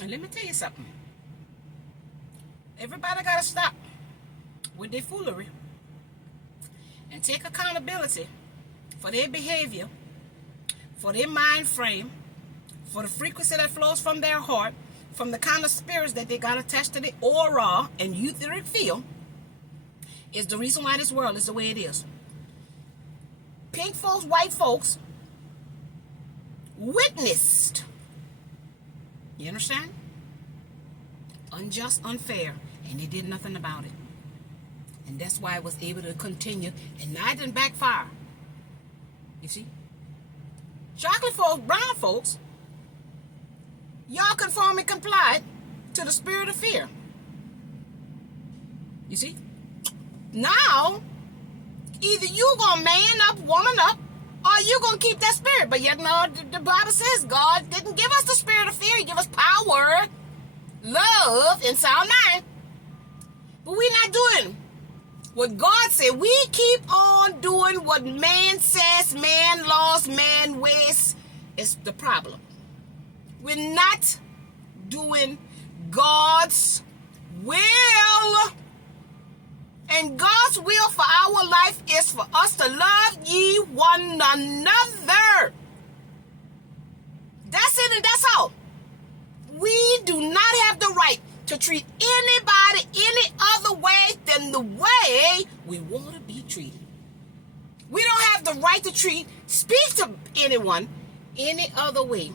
And let me tell you something. Everybody got to stop with their foolery and take accountability for their behavior, for their mind frame, for the frequency that flows from their heart, from the kind of spirits that they got attached to the aura and etheric field, is the reason why this world is the way it is. Pink folks, white folks witnessed, you understand? Unjust, unfair, and they did nothing about it. And that's why it was able to continue, and now it didn't backfire. You see? Chocolate folks, brown folks, y'all conform and complied to the spirit of fear. You see? Now, either you gonna man up, woman up, or you gonna keep that spirit. But yet, no, the Bible says God didn't give us the spirit of fear. He gave us power, love, and sound mind. But we're not doing what God said. We keep on doing what man says, man laws, man ways is the problem. We're not doing God's will. And God's will for our life is for us to love ye one another. That's it and that's all. We do not have the right to treat anybody any other way than the way we want to be treated. We don't have the right to speak to anyone any other way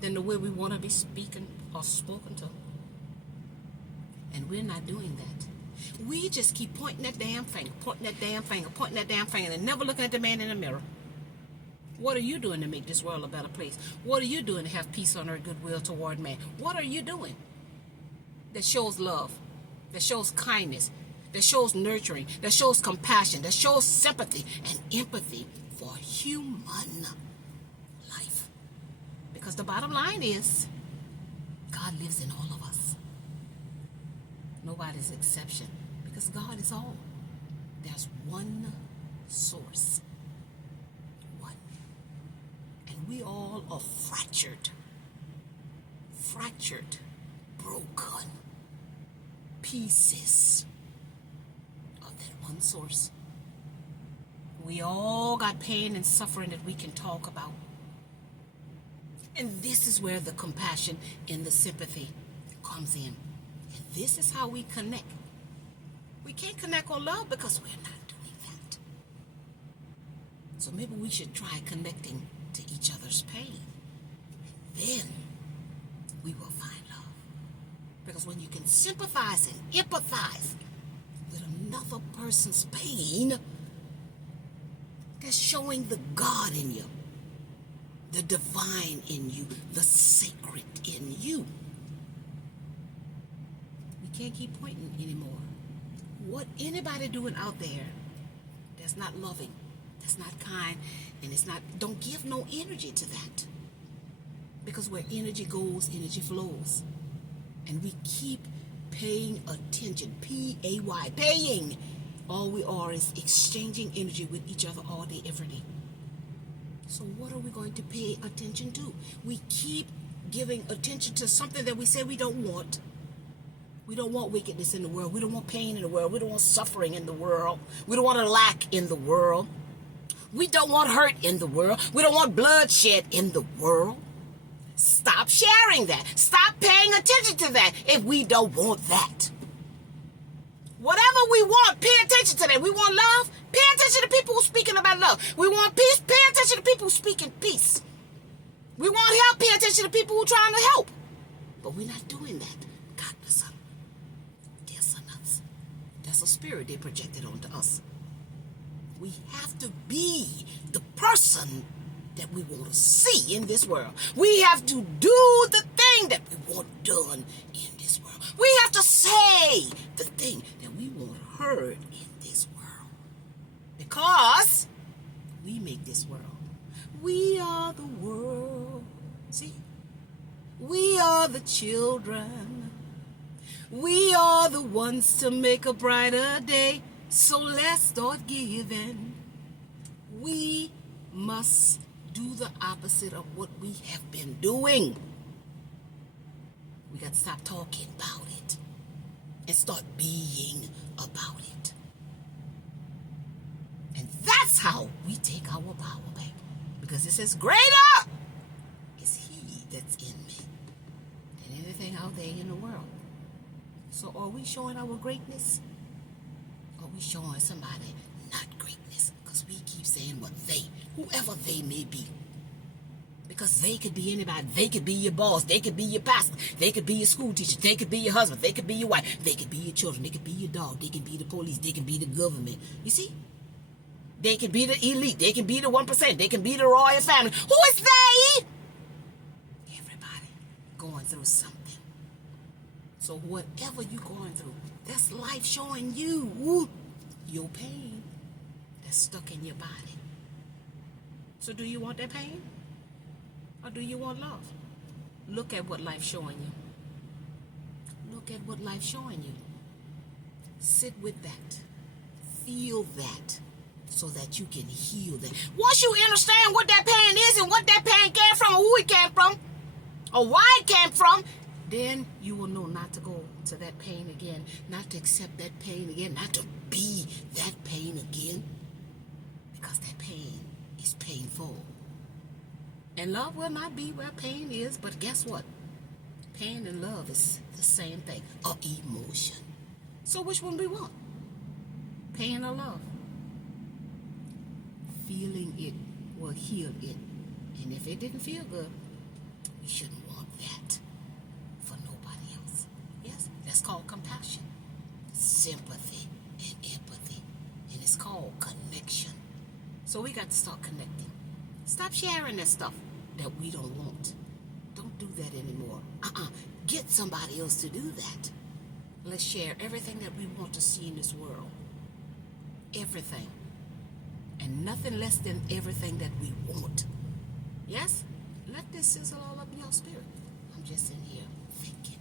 than the way we want to be speaking or spoken to. And we're not doing that. We just keep pointing that damn finger, and never looking at the man in the mirror. What are you doing to make this world a better place? What are you doing to have peace on earth, goodwill toward man? What are you doing that shows love, that shows kindness, that shows nurturing, that shows compassion, that shows sympathy and empathy for human life? Because the bottom line is, God lives in all of us. Nobody's exception. Because God is all. There's one source. One. And we all are fractured, broken pieces of that one source. We all got pain and suffering that we can talk about. And this is where the compassion and the sympathy comes in. And this is how we connect. We can't connect on love because we're not doing that. So maybe we should try connecting to each other's pain. And then we will find love. Because when you can sympathize and empathize with another person's pain, that's showing the God in you, the divine in you, the sacred in you. We can't keep pointing anymore. What anybody doing out there that's not loving, that's not kind, and don't give no energy to that. Because where energy goes, energy flows. And we keep paying attention, P-A-Y, paying. All we are is exchanging energy with each other all day, every day. So what are we going to pay attention to? We keep giving attention to something that we say we don't want. We don't want wickedness in the world. We don't want pain in the world. We don't want suffering in the world. We don't want a lack in the world. We don't want hurt in the world. We don't want bloodshed in the world. Stop sharing that. Stop paying attention to that if we don't want that. Whatever we want, pay attention to that. We want love, pay attention to people who are speaking about love. We want peace, pay attention to people who are speaking peace. We want help, pay attention to people who are trying to help. But we're not doing that. God bless them. That's a spirit they projected onto us. We have to be the person that we want to see in this world. We have to do the thing that we want done in this world. We have to say the thing that we want heard in this world. Because we make this world. We are the world. See? We are the children. We are the ones to make a brighter day. So let's start giving. We must do the opposite of what we have been doing. We We got to stop talking about it and start being about it. And that's how we take our power back. Because it says, greater is he that's in me than anything out there in the world. So are we showing our greatness? Or are we showing somebody not greatness? Because we keep saying what they, whoever they may be. Because they could be anybody. They could be your boss. They could be your pastor. They could be your school teacher. They could be your husband. They could be your wife. They could be your children. They could be your dog. They can be the police. They can be the government. You see? They can be the elite. They can be the 1%. They can be the royal family. Who is they? Everybody going through something. So whatever you're going through, that's life showing you your pain that's stuck in your body. So do you want that pain? Or do you want love? Look at what life's showing you. Look at what life's showing you. Sit with that. Feel that. So that you can heal that. Once you understand what that pain is and what that pain came from, or who it came from, or why it came from, then you will know not to go to that pain again, not to accept that pain again, not to be that pain again, because that pain is painful. And love will not be where pain is, but guess what? Pain and love is the same thing, or emotion. So which one do we want? Pain or love? Feeling it will heal it. And if it didn't feel good, we shouldn't want that for nobody else. Yes, that's called compassion, sympathy, and empathy. And it's called connection. So we got to start connecting. Stop sharing that stuff that we don't want. Don't do that anymore. Get somebody else to do that. Let's share everything that we want to see in this world. Everything. And nothing less than everything that we want. Yes? Let this sizzle all up in your spirit. I'm just in here thinking.